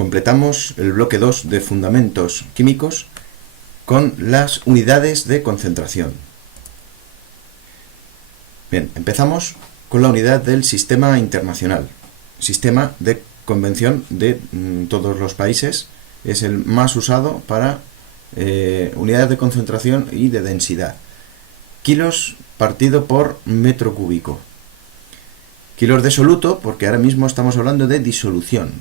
completamos el bloque 2 de Fundamentos Químicos con las unidades de concentración. Bien, empezamos con la unidad del Sistema Internacional, sistema de convención de todos los países. Es el más usado para unidades de concentración y de densidad. Kilos partido por metro cúbico. Kilos de soluto, porque ahora mismo estamos hablando de disolución.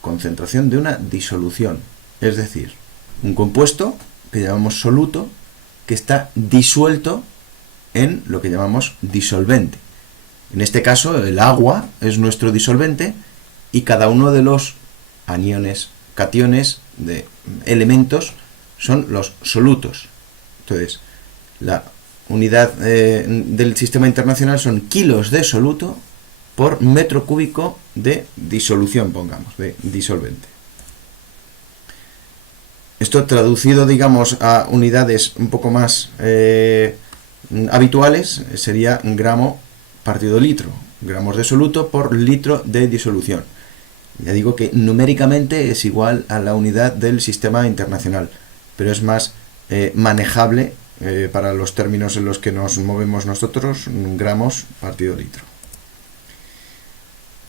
Concentración de una disolución. Es decir, un compuesto que llamamos soluto, que está disuelto en lo que llamamos disolvente. En este caso, el agua es nuestro disolvente y cada uno de los aniones, cationes de elementos son los solutos. Entonces, la unidad del sistema internacional son kilos de soluto por metro cúbico de disolución, pongamos, de disolvente. Esto traducido, digamos, a unidades un poco más habituales, sería gramo partido litro. Gramos de soluto por litro de disolución. Ya digo que numéricamente es igual a la unidad del sistema internacional, pero es más manejable para los términos en los que nos movemos nosotros, gramos partido litro.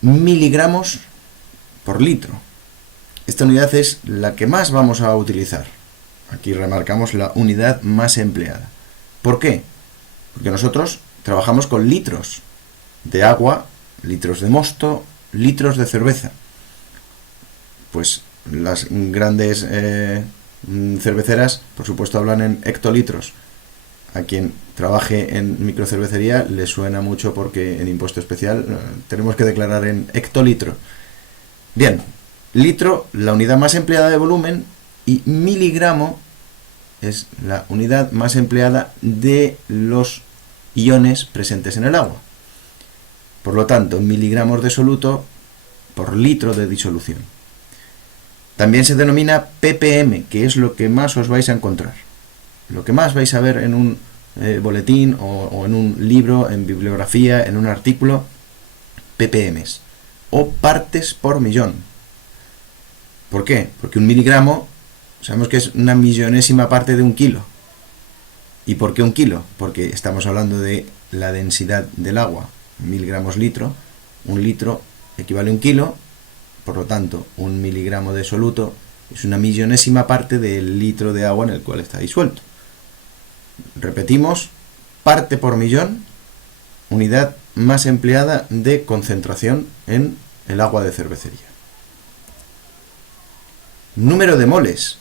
Miligramos por litro. Esta unidad es la que más vamos a utilizar. Aquí remarcamos la unidad más empleada. ¿Por qué? Porque nosotros trabajamos con litros de agua, litros de mosto, litros de cerveza. Pues las grandes cerveceras, por supuesto, hablan en hectolitros. A quien trabaje en microcervecería le suena mucho porque en impuesto especial tenemos que declarar en hectolitro. Bien, litro, la unidad más empleada de volumen, y miligramo es la unidad más empleada de los iones presentes en el agua. Por lo tanto, miligramos de soluto por litro de disolución. También se denomina ppm, que es lo que más os vais a encontrar. Lo que más vais a ver en un boletín o en un libro, en bibliografía, en un artículo, ppm, o partes por millón. ¿Por qué? Porque un miligramo sabemos que es una millonésima parte de un kilo. ¿Y por qué un kilo? Porque estamos hablando de la densidad del agua, miligramos litro. Un litro equivale a un kilo, por lo tanto, un miligramo de soluto es una millonésima parte del litro de agua en el cual está disuelto. Repetimos, parte por millón, unidad más empleada de concentración en el agua de cervecería. Número de moles.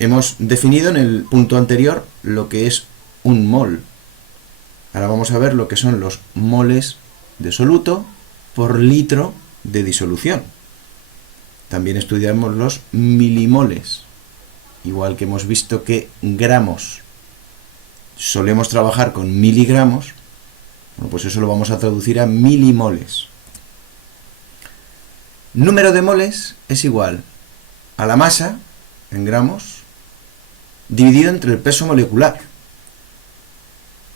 Hemos definido en el punto anterior lo que es un mol. Ahora vamos a ver lo que son los moles de soluto por litro de disolución. También estudiamos los milimoles. Igual que hemos visto que gramos solemos trabajar con miligramos, bueno, pues eso lo vamos a traducir a milimoles. Número de moles es igual a la masa en gramos dividido entre el peso molecular.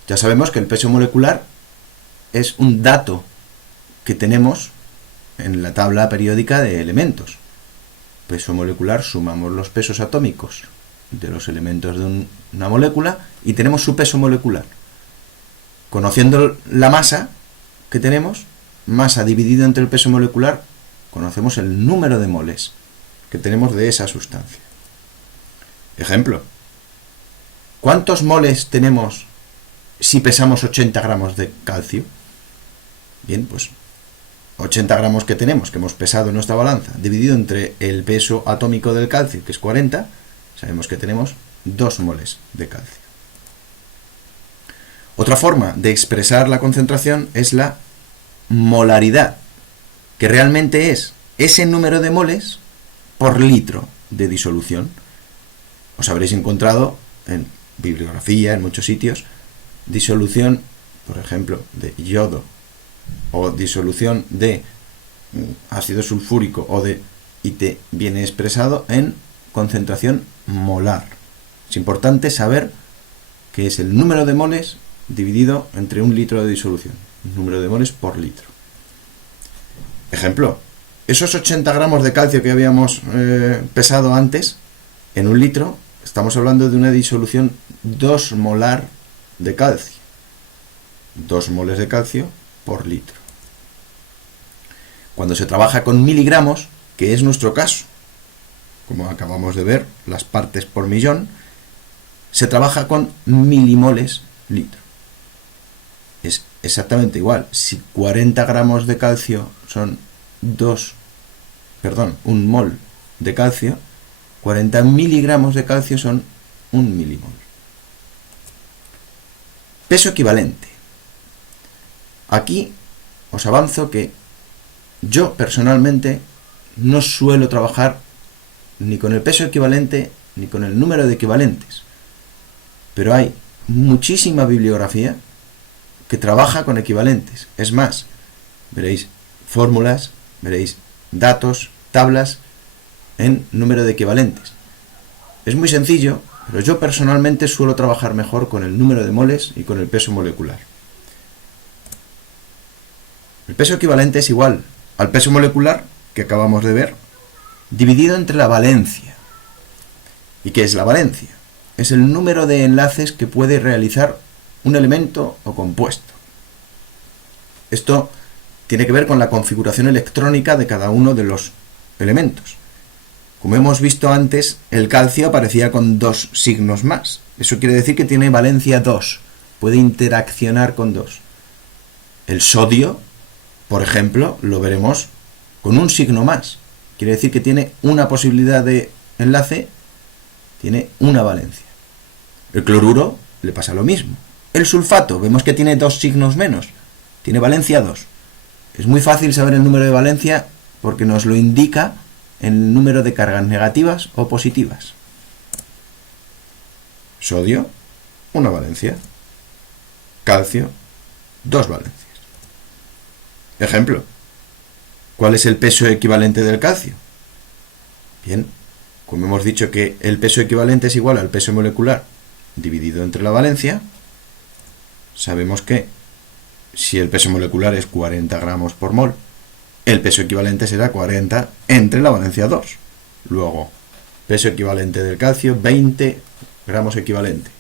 Ya sabemos que el peso molecular es un dato que tenemos en la tabla periódica de elementos. Peso molecular, sumamos los pesos atómicos de los elementos de una molécula y tenemos su peso molecular. Conociendo la masa que tenemos, masa dividido entre el peso molecular, conocemos el número de moles que tenemos de esa sustancia. Ejemplo, ¿cuántos moles tenemos si pesamos 80 gramos de calcio? Bien, pues 80 gramos que tenemos, que hemos pesado en nuestra balanza, dividido entre el peso atómico del calcio, que es 40, sabemos que tenemos 2 moles de calcio. Otra forma de expresar la concentración es la molaridad, que realmente es ese número de moles por litro de disolución. Os habréis encontrado en bibliografía, en muchos sitios, disolución, por ejemplo, de yodo, o disolución de ácido sulfúrico y te viene expresado en concentración molar. Es importante saber que es el número de moles dividido entre un litro de disolución, número de moles por litro. Ejemplo, esos 80 gramos de calcio que habíamos pesado antes, en un litro, estamos hablando de una disolución 2 molar de calcio. 2 moles de calcio por litro. Cuando se trabaja con miligramos, que es nuestro caso, como acabamos de ver, las partes por millón, se trabaja con milimoles litro. Es exactamente igual. Si 40 gramos de calcio son 1 mol de calcio, 40 miligramos de calcio son 1 milimol. Peso equivalente. Aquí os avanzo que yo personalmente no suelo trabajar ni con el peso equivalente ni con el número de equivalentes. Pero hay muchísima bibliografía que trabaja con equivalentes. Es más, veréis fórmulas, veréis datos, tablas en número de equivalentes. Es muy sencillo, pero yo personalmente suelo trabajar mejor con el número de moles y con el peso molecular. El peso equivalente es igual al peso molecular que acabamos de ver, dividido entre la valencia. ¿Y qué es la valencia? Es el número de enlaces que puede realizar un elemento o compuesto. Esto tiene que ver con la configuración electrónica de cada uno de los elementos. Como hemos visto antes, el calcio aparecía con 2 signos más. Eso quiere decir que tiene valencia 2, puede interaccionar con 2. El sodio, por ejemplo, lo veremos con un signo más. Quiere decir que tiene una posibilidad de enlace, tiene una valencia. El cloruro le pasa lo mismo. El sulfato, vemos que tiene 2 signos menos, tiene valencia 2. Es muy fácil saber el número de valencia porque nos lo indica en el número de cargas negativas o positivas. Sodio, una valencia. Calcio, 2 valencias. Ejemplo, ¿cuál es el peso equivalente del calcio? Bien, como hemos dicho que el peso equivalente es igual al peso molecular dividido entre la valencia, sabemos que si el peso molecular es 40 gramos por mol, el peso equivalente será 40 entre la valencia 2. Luego, peso equivalente del calcio, 20 gramos equivalente.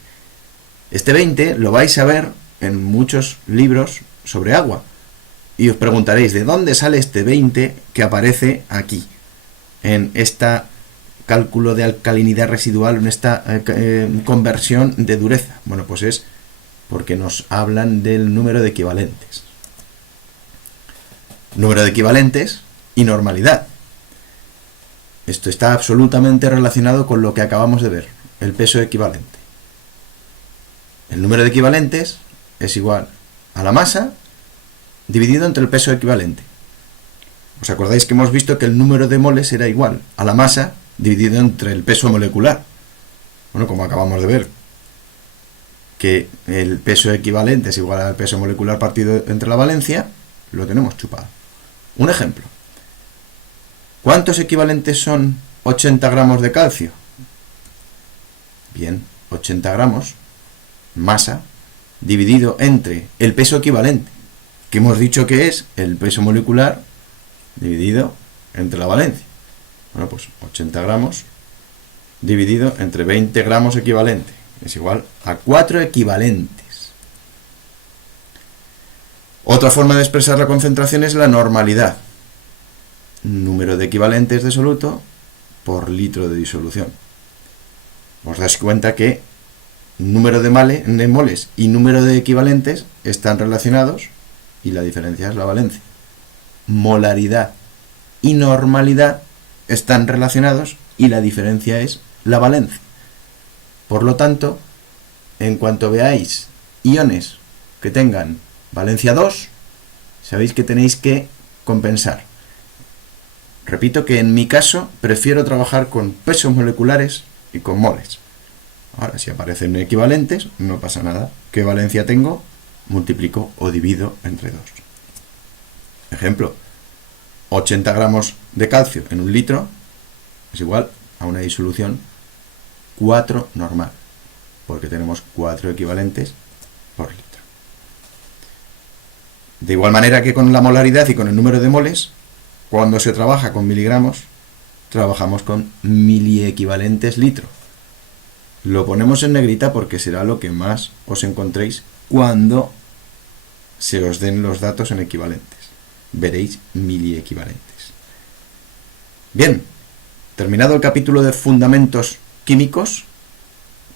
Este 20 lo vais a ver en muchos libros sobre agua. Y os preguntaréis, ¿de dónde sale este 20 que aparece aquí? En esta cálculo de alcalinidad residual, en esta conversión de dureza. Bueno, pues es porque nos hablan del número de equivalentes. Número de equivalentes y normalidad. Esto está absolutamente relacionado con lo que acabamos de ver, el peso equivalente. El número de equivalentes es igual a la masa dividido entre el peso equivalente. ¿Os acordáis que hemos visto que el número de moles era igual a la masa dividido entre el peso molecular? Bueno, como acabamos de ver, que el peso equivalente es igual al peso molecular partido entre la valencia, lo tenemos chupado. Un ejemplo. ¿Cuántos equivalentes son 80 gramos de calcio? Bien, 80 gramos, masa, dividido entre el peso equivalente, que hemos dicho que es el peso molecular dividido entre la valencia. Bueno, pues 80 gramos dividido entre 20 gramos equivalente es igual a 4 equivalentes. Otra forma de expresar la concentración es la normalidad. Número de equivalentes de soluto por litro de disolución. Os dais cuenta que número de moles y número de equivalentes están relacionados y la diferencia es la valencia. Molaridad y normalidad están relacionados y la diferencia es la valencia. Por lo tanto, en cuanto veáis iones que tengan valencia 2, sabéis que tenéis que compensar. Repito que en mi caso prefiero trabajar con pesos moleculares y con moles. Ahora, si aparecen equivalentes, no pasa nada. ¿Qué valencia tengo? Multiplico o divido entre 2. Ejemplo, 80 gramos de calcio en un litro es igual a una disolución 4 normal, porque tenemos 4 equivalentes por litro. De igual manera que con la molaridad y con el número de moles, Cuando se trabaja con miligramos, trabajamos con miliequivalentes litro. Lo ponemos en negrita porque será lo que más os encontréis cuando se os den los datos en equivalentes. Veréis miliequivalentes. Bien, terminado el capítulo de fundamentos químicos,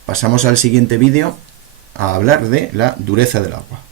pasamos al siguiente vídeo a hablar de la dureza del agua.